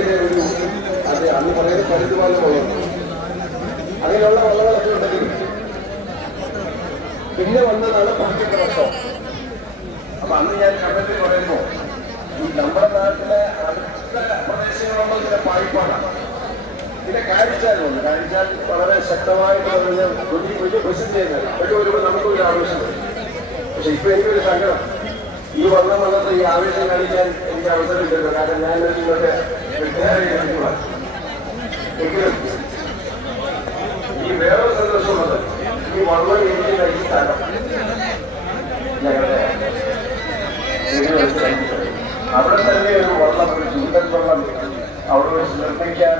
പുഴയിലെ ഒരു അത് അന്ന് പറയുന്ന പരിധിപോലെ വെള്ളം അങ്ങനെയുള്ള വെള്ളങ്ങളൊക്കെ ഉണ്ടെങ്കിൽ പിന്നെ വന്നതാണ് പാർട്ടിയുടെ വർഷം. അപ്പൊ അന്ന് ഞാൻ കമന്റിൽ പറയുമ്പോ ഈ നമ്മുടെ നാട്ടിലെ അടുത്ത പ്രദേശങ്ങളുള്ള ചില പായ്പാടാണ്. പിന്നെ കാരിച്ചാലുണ്ട്. കാരിച്ചാൽ വളരെ ശക്തമായിട്ട് പറഞ്ഞ വലിയ പ്രസിദ്ധി ചെയ്യുന്നില്ല. പക്ഷെ വരുമ്പോൾ നമുക്കൊരു ആവേശം വരും. പക്ഷെ ഇപ്പൊ എനിക്കൊരു സങ്കടം, ഈ വെള്ളം വന്നപ്പോൾ ഈ ആവേശം കാണിക്കാൻ എനിക്ക് അവസരം ഇല്ലല്ലോ. കാരണം ഞാൻ നിങ്ങളുടെ വ്യക്തികളെ എങ്കിലും ഈ വേറൊരു സന്തോഷമുള്ളത് ഈ വെള്ളം ഇരിക്കുന്ന ഈ സ്ഥലം ഞങ്ങളുടെ അവിടെ തന്നെ ഒരു വെള്ളം, ഒരു ചൂണ്ടൽ വെള്ളം അവിടെ വെച്ച് നിർമ്മിക്കാൻ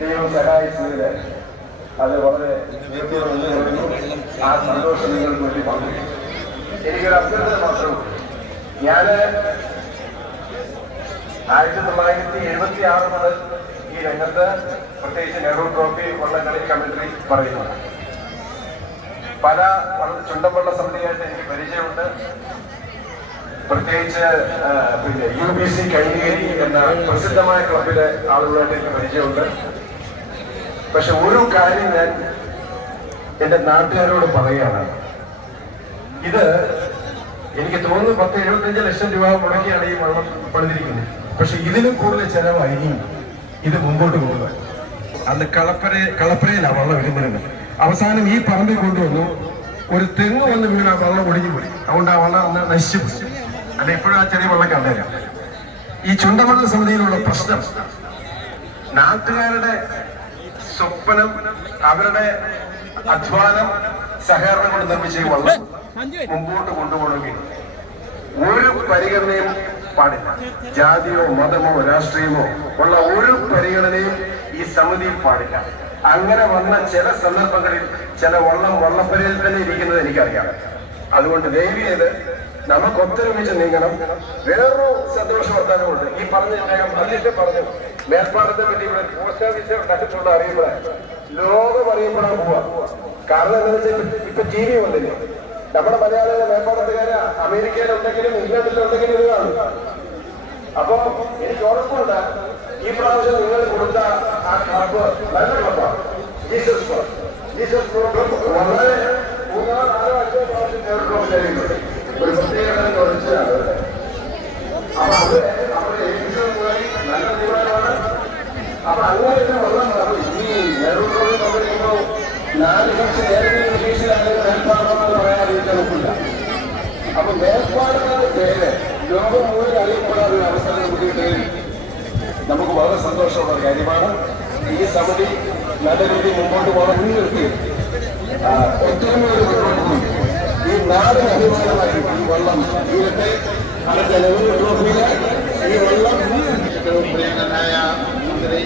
ദൈവം സഹായിച്ചതിൽ അത് വളരെ നിർത്തിയുന്നു. ആ സന്തോഷം നിങ്ങൾക്ക് വേണ്ടി പങ്കു. എനിക്കൊരു അഭ്യർത്ഥന മാത്രമേ ഉള്ളൂ. ഞാൻ 1976 മുതൽ ഈ രംഗത്ത് പ്രത്യേകിച്ച് നെഹ്റു ട്രോഫി വള്ളംകളി കമന്ററി പറയുന്നുണ്ട്. പല ചുണ്ടൻവള്ള സമിതിയായിട്ട് എനിക്ക് പരിചയമുണ്ട്. പ്രത്യേകിച്ച് പിന്നെ UBC കൈനേരി എന്ന പ്രസിദ്ധമായ ക്ലബിലെ ആളുകളായിട്ട് എനിക്ക് പരിചയമുണ്ട്. പക്ഷെ ഒരു കാര്യം ഞാൻ എന്റെ നാട്ടുകാരോട് പറയുകയാണ്, ഇത് എനിക്ക് തോന്നുന്നു 10-75 ലക്ഷം രൂപ മുടക്കിയാണ് ഈ വള്ളം പണിതിരിക്കുന്നത്. പക്ഷെ ഇതിലും കൂടുതൽ ചെലവായി ഇനിയും ഇത് മുമ്പോട്ട് കൊണ്ടുപോകാൻ. അന്ന് കളപ്പരയിലാണ് വള്ളം ഇടുന്നത്. അവസാനം ഈ പറമ്പിൽ കൊണ്ടുവന്നു ഒരു തെങ്ങ് വന്ന് വീണ വെള്ളം ഒടിഞ്ഞു പോയി. അതുകൊണ്ട് ആ വള്ളം അന്ന് നശിച്ചു പോയി. അല്ല ഇപ്പോഴും ആ ചെറിയ വെള്ളം കണ്ടേരാം. ഈ ചുണ്ടൻവള്ള സമിതിയിലുള്ള പ്രശ്നം നാട്ടുകാരുടെ സ്വപ്നം, അവരുടെ അധ്വാനം, സഹകരണം കൊണ്ട് നിർമ്മിച്ച ഈ വള്ളം മുമ്പോട്ട് കൊണ്ടുപോകണമെങ്കിൽ ഒരു പരിഗണനയും പാടില്ല. ജാതിയോ മതമോ രാഷ്ട്രീയമോ ഉള്ള ഒരു പരിഗണനയും ഈ സമിതിയിൽ പാടില്ല. അങ്ങനെ വന്ന ചില സന്ദർഭങ്ങളിൽ ചില വള്ളപ്പരയിൽ തന്നെ ഇരിക്കുന്നത് എനിക്കറിയാം. അതുകൊണ്ട് ദയവ് ചെയ്ത് നമുക്ക് ഒത്തൊരുമിച്ച് നീങ്ങണം. വേറൊരു സന്തോഷ വർത്താനമുണ്ട്. ഈ പറഞ്ഞ അദ്ദേഹം പറഞ്ഞു മേൽപ്പാടത്തെ പറ്റി ഇവിടെ പോസ്റ്റ് ഓഫീസ് ഉണ്ടാക്കിയിട്ടുള്ള അറിയുമ്പോഴാണ് ലോകം അറിയപ്പെടാൻ പോവാ. കാരണം എന്താണെന്ന് വെച്ചാൽ ഇപ്പൊ TV വന്നില്ലേ, നമ്മുടെ മലയാളികളെ മേൽപ്പാടത്തുകാര് അമേരിക്കയിലുണ്ടെങ്കിലും ഇംഗ്ലണ്ടിലുണ്ടെങ്കിലും ഇത് കാണും. അപ്പൊ എനിക്ക് ഉറപ്പുണ്ട് ഈ പ്രാവശ്യം നിങ്ങൾ കൊടുത്ത ആ ക്ലബ് നല്ല ക്ലബാണ്. ജീസസ് ക്ലബ് വളരെ 3-4-5 പ്രാവശ്യം നേരിട്ടുണ്ട്. ഒരു പ്രത്യേകത കുറച്ചാണ്. അപ്പൊ അത് അവിടെ നല്ല തീരുമാനമാണ്. അപ്പൊ അങ്ങനെ വെള്ളം ഈ നെഹ്റു കഴിയുമ്പോ 4 ലക്ഷം ഏതെങ്കിലും ഫീസിലാണെങ്കിൽ മേൽപ്പാടമെന്ന് പറയാതിരിക്കാൻ ഒക്കില്ല. അപ്പൊ മേൽപ്പാടത്തിന്റെ പേര് ലോകം മുഴുവൻ അറിയപ്പെടാൻ ഒരു അവസരം കിട്ടിയിട്ട് നമുക്ക് വളരെ സന്തോഷമുള്ള ഒരു കാര്യമാണ്. ഈ സമിതി നല്ല രീതിയിൽ മുമ്പോട്ട് പോകാൻ മുൻനിർത്തി ഒറ്റമൊരു മുന്നോട്ട് പോയി ഈ നാടിന് അഭിമാനമായി ഈ വെള്ളം തീരട്ടെ. അടുത്ത നെഹ്റു ട്രോഫിയിലെ ഈ വെള്ളം പ്രിയങ്കരനായ മന്ത്രി